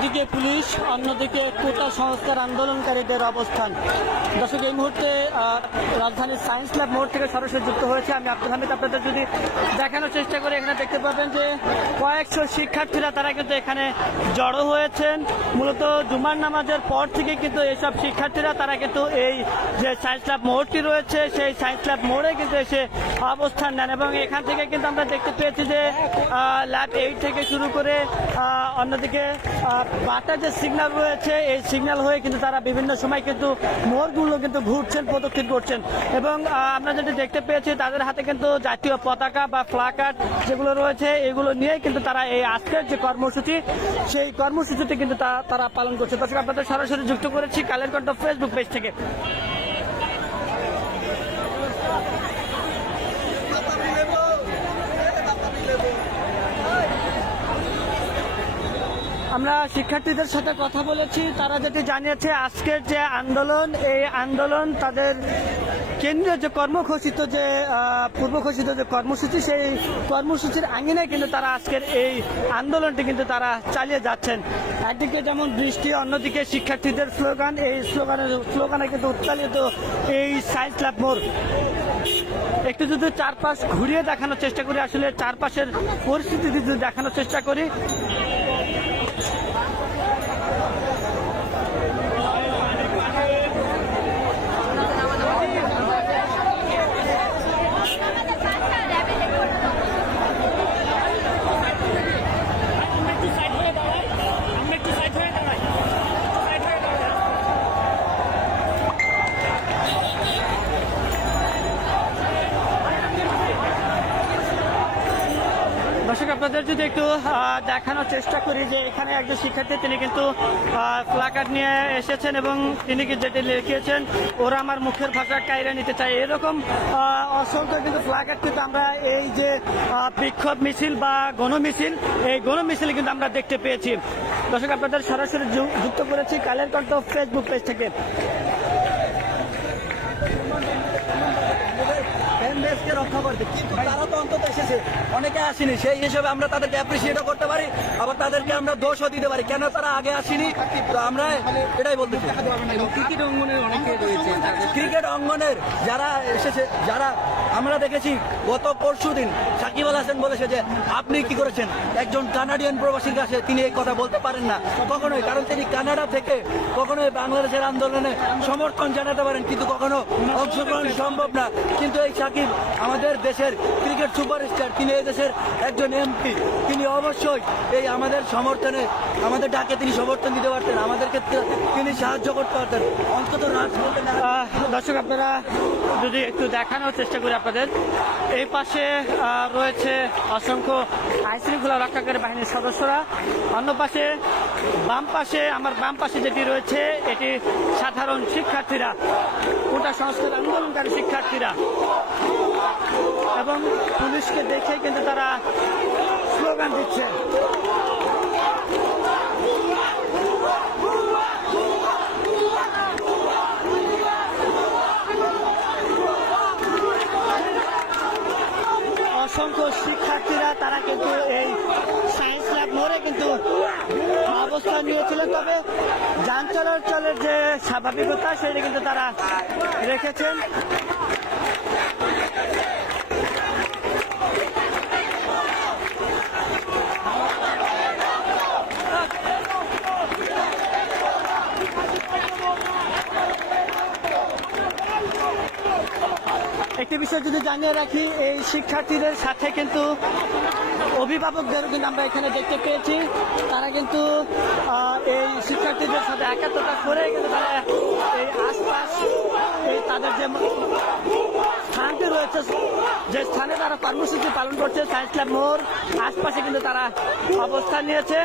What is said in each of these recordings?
একদিকে পুলিশ, অন্যদিকে কোটা সংস্কার আন্দোলনকারীদের অবস্থান। দর্শক, এই মুহূর্তে রাজধানীর সায়েন্স ল্যাব মোড় থেকে সরাসরি যুক্ত হয়েছে আমি আব্দুল হামিদ। আপনাদের যদি দেখানোর চেষ্টা করি, এখানে দেখতে পাবেন যে কয়েকশো শিক্ষার্থীরা তারা কিন্তু এখানে জড়ো হয়েছেন। মূলত জুমার নামাজের পর থেকে কিন্তু এইসব শিক্ষার্থীরা তারা কিন্তু এই যে সায়েন্স ল্যাব মোড়টি রয়েছে সেই সায়েন্স ল্যাব মোড়ে কিন্তু এসে অবস্থান নেন এবং এখান থেকে কিন্তু আমরা দেখতে পেয়েছি যে ল্যাব 8 থেকে শুরু করে অন্যদিকে বাটার যে সিগন্যাল রয়েছে এই সিগন্যাল হয়ে কিন্তু তারা বিভিন্ন সময় কিন্তু মোড়গুলো কিন্তু ঘুরছেন, প্রদক্ষিণ করছেন এবং আমরা যেটি দেখতে পেয়েছি তাদের হাতে কিন্তু জাতীয় পতাকা বা প্লাকার্ড যেগুলো রয়েছে এগুলো নিয়ে কিন্তু তারা এই আজকের যে কর্মসূচি সেই কর্মসূচিটি কিন্তু তারা পালন করছে। দর্শক, আপনাদের সরাসরি যুক্ত করেছি কালের কণ্ঠ ফেসবুক পেজ থেকে। আমরা শিক্ষার্থীদের সাথে কথা বলেছি, তারা যেটি জানিয়েছে আজকের যে আন্দোলন এই আন্দোলন তাদের কেন্দ্রীয় যে কর্মঘোষিত যে পূর্বঘোষিত যে কর্মসূচি সেই কর্মসূচির আঙিনায় কিন্তু তারা আজকের এই আন্দোলনটি কিন্তু তারা চালিয়ে যাচ্ছেন। একদিকে যেমন বৃষ্টি, অন্যদিকে শিক্ষার্থীদের স্লোগান, এই স্লোগানে কিন্তু উত্তালিত এই সায়েন্স ল্যাব মোড়। একটু যদি চারপাশ ঘুরিয়ে দেখানোর চেষ্টা করি, আসলে চারপাশের পরিস্থিতি যদি দেখানোর চেষ্টা করি, দর্শক আপনাদের যদি একটু দেখানোর চেষ্টা করি যে এখানে একজন শিক্ষার্থী তিনি কিন্তু প্লাকার্ড নিয়ে এসেছেন এবং তিনি যেটি লিখিয়েছেন ওরা আমার মুখের ভাষা কাইরা নিতে চায়, এরকম অসংখ্য কিন্তু প্লাকার্ড কিন্তু আমরা এই যে বিক্ষোভ মিছিল বা গণমিছিল এই গণমিছিলে কিন্তু আমরা দেখতে পেয়েছি। দর্শক আপনাদের সরাসরি যুক্ত করেছি কালের কণ্ঠ ফেসবুক পেজ থেকে। রক্ষা করতে কিন্তু তারা তো অন্তত এসেছে, অনেকে আসেনি, সেই হিসেবে আমরা তাদেরকে অ্যাপ্রিসিয়েটও করতে পারি, আবার তাদেরকে আমরা দোষও দিতে পারি কেন তারা আগে আসেনি। তো আমরা এটাই বলতে চাই। ক্রিকেট অঙ্গনের অনেকে রয়েছে, ক্রিকেট অঙ্গনের যারা এসেছে, যারা আমরা দেখেছি গত পরশুদিন সাকিব আল হাসান বলেছে যে আপনি কি করেছেন, একজন কানাডিয়ান প্রবাসীর কাছে তিনি এই কথা বলতে পারেন না কখনোই, কারণ তিনি কানাডা থেকে কখনোই বাংলাদেশের আন্দোলনে সমর্থন জানাতে পারেন কিন্তু কখনো অংশগ্রহণ সম্ভব না। কিন্তু এই সাকিব আমাদের দেশের ক্রিকেট সুপারস্টার, তিনি এই দেশের একজন এমপি, তিনি অবশ্যই এই আমাদের সমর্থনে, আমাদের ডাকে তিনি সমর্থন দিতে পারতেন, আমাদেরকে তিনি সাহায্য করতে পারতেন অন্তত। দর্শক আপনারা যদি একটু দেখানোর চেষ্টা করি আপনাদের, এই পাশে রয়েছে অসংখ্য আইনশৃঙ্খলা রক্ষাকারী বাহিনীর সদস্যরা, অন্য পাশে আমার বাম পাশে যেটি রয়েছে এটি সাধারণ শিক্ষার্থীরা, কোটা সংস্কার আন্দোলনকারী শিক্ষার্থীরা এবং পুলিশকে দেখে কিন্তু তারা স্লোগান দিচ্ছে। অসংখ্য শিক্ষার্থীরা তারা কিন্তু এই সায়েন্স ল্যাব মোড়ে কিন্তু অবস্থান নিয়েছিল, তবে যান চলাচলের যে স্বাভাবিকতা সেটা কিন্তু তারা রেখেছেন। একটি বিষয় যদি জানিয়ে রাখি, এই শিক্ষার্থীদের সাথে কিন্তু অভিভাবকদেরও কিন্তু আমরা এখানে দেখতে পেয়েছি, তারা কিন্তু এই শিক্ষার্থীদের সাথে একাত্মতা করে কিন্তু তারা এই আশপাশ এই তাদের যে স্থানটি রয়েছে, যে স্থানে তারা কর্মসূচি পালন করছে সায়েন্স ল্যাব মোড় আশপাশে কিন্তু তারা অবস্থান নিয়েছে।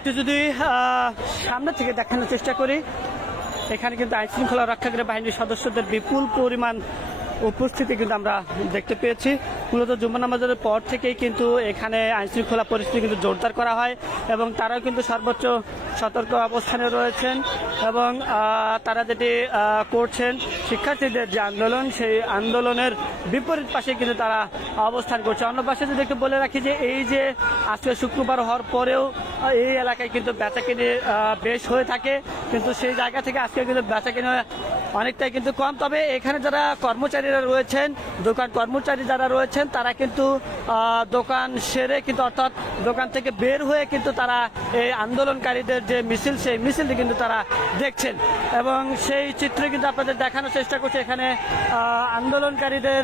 একটু যদি সামনে থেকে দেখানোর চেষ্টা করি, এখানে কিন্তু আইন শৃঙ্খলা রক্ষাকারী বাহিনীর সদস্যদের বিপুল পরিমাণ উপস্থিতি কিন্তু আমরা দেখতে পেয়েছি। মূলত জুম্মা নামাজের পর থেকেই কিন্তু এখানে আইন শৃঙ্খলা পরিস্থিতি কিন্তু জোরদার করা হয় এবং তারাও কিন্তু সর্বোচ্চ সতর্ক অবস্থানে রয়েছেন এবং তারা যেটি করছেন, শিক্ষার্থীদের যে আন্দোলন, সেই আন্দোলনের বিপরীত পাশে কিন্তু তারা অবস্থান করছে। অন্য পাশে যদি একটু বলে রাখি যে এই যে আজকে শুক্রবার হওয়ার পরেও এই এলাকায় কিন্তু বেচাকেনি বেশ হয়ে থাকে, কিন্তু সেই জায়গা থেকে আজকে কিন্তু বেচাকেনি অনেকটাই কিন্তু কম। তবে এখানে যারা কর্মচারীরা রয়েছেন, দোকান কর্মচারী যারা রয়েছেন, তারা কিন্তু দোকান সেরে কিন্তু অর্থাৎ দোকান থেকে বের হয়ে কিন্তু তারা এই আন্দোলনকারীদের যে মিছিল, সেই মিছিলটি কিন্তু তারা দেখছেন এবং সেই চিত্র কিন্তু আপনাদের দেখানোর চেষ্টা করছে। এখানে আন্দোলনকারীদের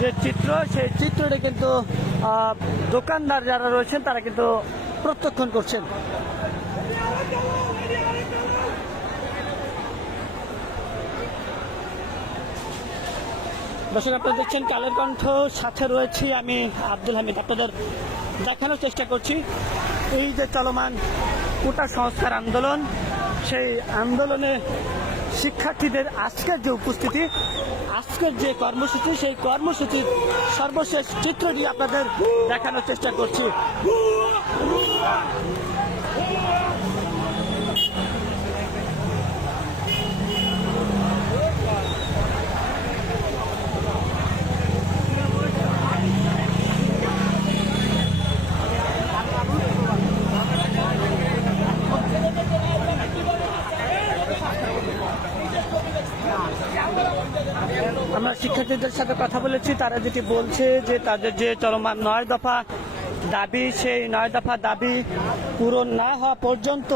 যে চিত্র, সেই চিত্রটি কিন্তু দোকানদার যারা রয়েছেন তারা কিন্তু প্রত্যক্ষণ করছেন। দর্শক, আপনারা দেখছেন কালের কণ্ঠ, সাথে রয়েছি আমি আব্দুল হামিদ। আপনাদের দেখানোর চেষ্টা করছি এই যে চলমান কোটা সংস্কার আন্দোলন, সেই আন্দোলনে শিক্ষার্থীদের আজকের যে উপস্থিতি, আজকের যে কর্মসূচি, সেই কর্মসূচির সর্বশেষ চিত্রটি আপনাদের দেখানোর চেষ্টা করছি। আমরা শিক্ষার্থীদের সাথে কথা বলেছি, তারা যেটি বলছে যে তাদের যে চলমান 9 দফা দাবি, সেই 9 দফা দাবি পূরণ না হওয়া পর্যন্ত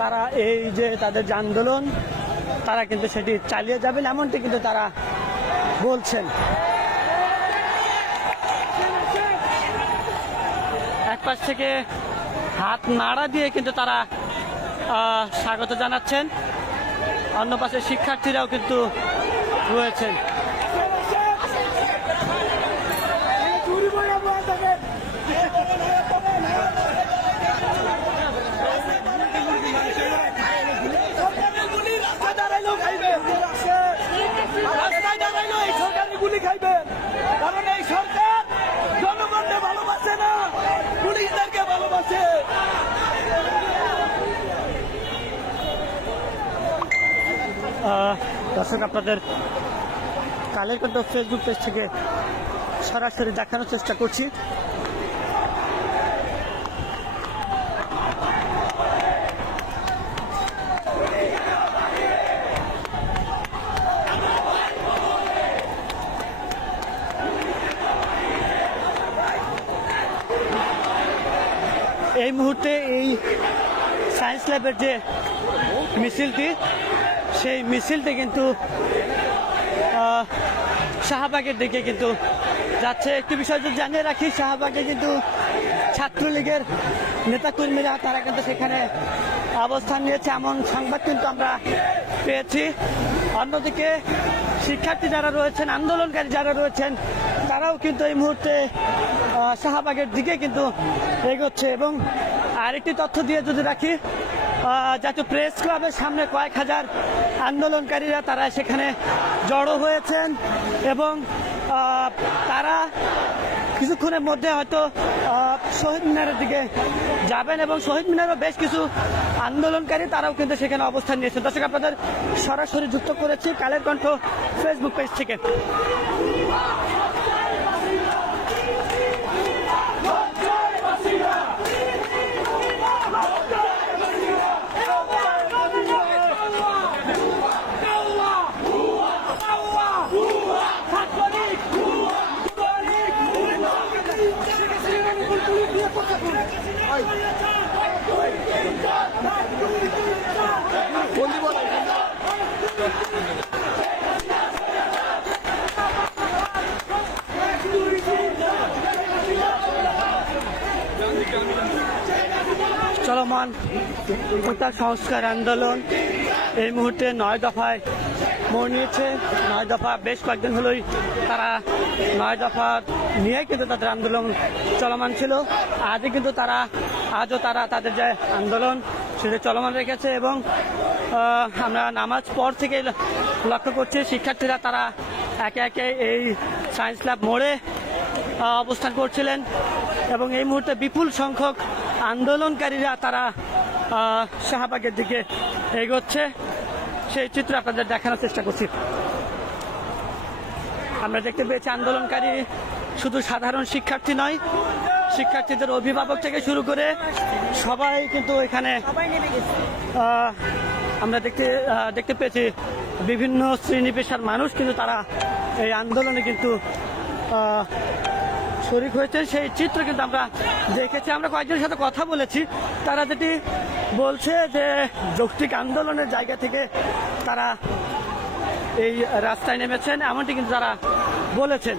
তারা এই যে তাদের যে আন্দোলন, তারা কিন্তু সেটি চালিয়ে যাবেন, এমনটি কিন্তু তারা বলছেন। এক পাশ থেকে হাত নাড়া দিয়ে কিন্তু তারা স্বাগত জানাচ্ছেন, অন্য পাশে শিক্ষার্থীরাও কিন্তু রয়েছেন। গুলি খাইবে, কারণ এই সরকার জনগণকে ভালোবাসে না, পুলিশদেরকে ভালোবাসে। দর্শক, আপনাদের কালের কণ্ঠ ফেসবুক পেজ থেকে সরাসরি দেখানোর চেষ্টা করছি। এই মুহূর্তে এই সায়েন্স ল্যাবের যে মিছিলটি, সেই মিছিলটি কিন্তু শাহবাগের দিকে কিন্তু যাচ্ছে। একটি বিষয় যদি জানিয়ে রাখি, শাহবাগে কিন্তু ছাত্রলীগের নেতাকর্মীরা তারা কিন্তু সেখানে অবস্থান নিয়েছে, এমন সংবাদ কিন্তু আমরা পেয়েছি। অন্যদিকে শিক্ষার্থী যারা রয়েছেন, আন্দোলনকারী যারা রয়েছেন, তারাও কিন্তু এই মুহূর্তে শাহবাগের দিকে কিন্তু এগোচ্ছে। এবং আরেকটি তথ্য দিয়ে যদি রাখি, জাতীয় প্রেস ক্লাবের সামনে কয়েক হাজার আন্দোলনকারীরা তারা সেখানে জড়ো হয়েছেন এবং তারা কিছুক্ষণের মধ্যে হয়তো শহীদ মিনারের দিকে যাবেন এবং শহীদ মিনারও বেশ কিছু আন্দোলনকারী তারাও কিন্তু সেখানে অবস্থান নিয়েছেন। দর্শক, আপনাদের সরাসরি যুক্ত করেছি কালের কণ্ঠ ফেসবুক পেজ থেকে। চলমান কোটা সংস্কার আন্দোলন এই মুহূর্তে 9 দফায় মোড় নিয়েছে। 9 দফা বেশ কয়েকদিন হলোই তারা 9 দফা নিয়ে কিন্তু তাদের আন্দোলন চলমান ছিল। আজই কিন্তু তারা আজও তারা তাদের যে আন্দোলন সেটা চলমান রেখেছে এবং আমরা নামাজ পর থেকে লক্ষ্য করছি শিক্ষার্থীরা তারা একে একে এই সায়েন্স ল্যাব মোড়ে অবস্থান করছিলেন এবং এই মুহূর্তে বিপুল সংখ্যক আন্দোলনকারীরা তারা শাহবাগের দিকে এগোচ্ছে সেই চিত্র আপনাদের দেখানোর চেষ্টা করছি। আমরা দেখতে পেয়েছি আন্দোলনকারী শুধু সাধারণ শিক্ষার্থী নয়, শিক্ষার্থীদের অভিভাবক থেকে শুরু করে সবাই কিন্তু এখানে আমরা দেখতে পেয়েছি বিভিন্ন শ্রেণী পেশার মানুষ কিন্তু তারা এই আন্দোলনে কিন্তু শরিক হয়েছে সেই চিত্র কিন্তু আমরা দেখেছি। আমরা কয়েকজনের সাথে কথা বলেছি, তারা যেটি বলছে যে যৌক্তিক আন্দোলনের জায়গা থেকে তারা এই রাস্তায় নেমেছেন এমনটি কিন্তু তারা বলেছেন।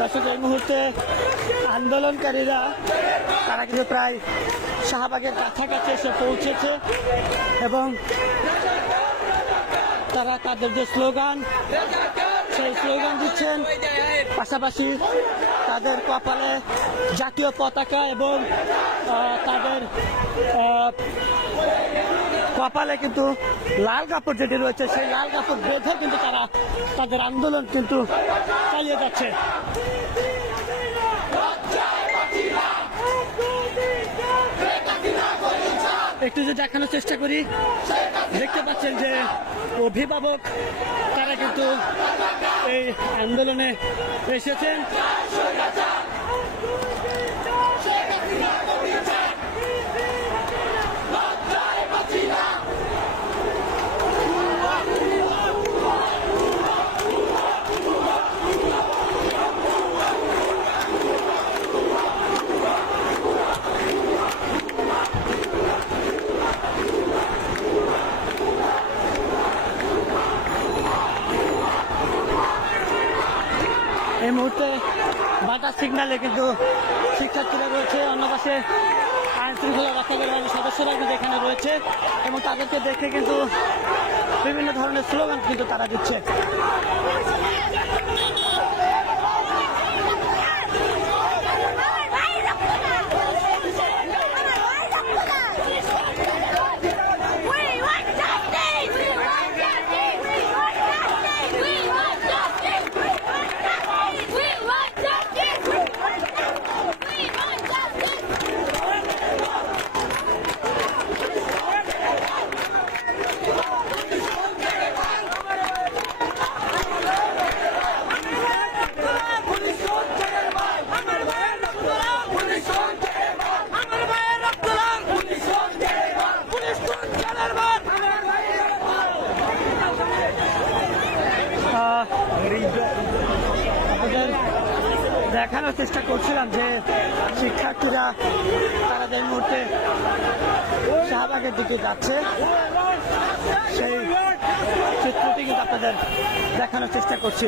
দর্শক, এই মুহূর্তে আন্দোলনকারীরা তারা কিন্তু প্রায় শাহবাগের কাছাকাছি এসে পৌঁছেছে এবং তারা তাদের যে স্লোগান সেই স্লোগান দিচ্ছেন, পাশাপাশি তাদের কপালে জাতীয় পতাকা এবং তাদের কপালে কিন্তু লাল কাপড় যেটি রয়েছে সেই লাল কাপড় বেঁধে কিন্তু তারা তাদের আন্দোলন কিন্তু চালিয়ে যাচ্ছে। একটু যদি দেখানোর চেষ্টা করি, দেখতে পাচ্ছেন যে অভিভাবক তারা কিন্তু এই আন্দোলনে এসেছেন। এই মুহূর্তে বাটার সিগন্যালে কিন্তু শিক্ষার্থীরা রয়েছে, অন্য পাশে আইন শৃঙ্খলা রক্ষাকারী বাহিনীর সদস্যরা কিন্তু এখানে রয়েছে এবং তাদেরকে দেখে কিন্তু বিভিন্ন ধরনের স্লোগান কিন্তু তারা দিচ্ছে। আপনাদের দেখানোর চেষ্টা করছিলাম যে শিক্ষার্থীরা তারা যে মুহূর্তে শাহবাগের দিকে যাচ্ছে সেই চিত্রটি কিন্তু আপনাদের দেখানোর চেষ্টা করছি।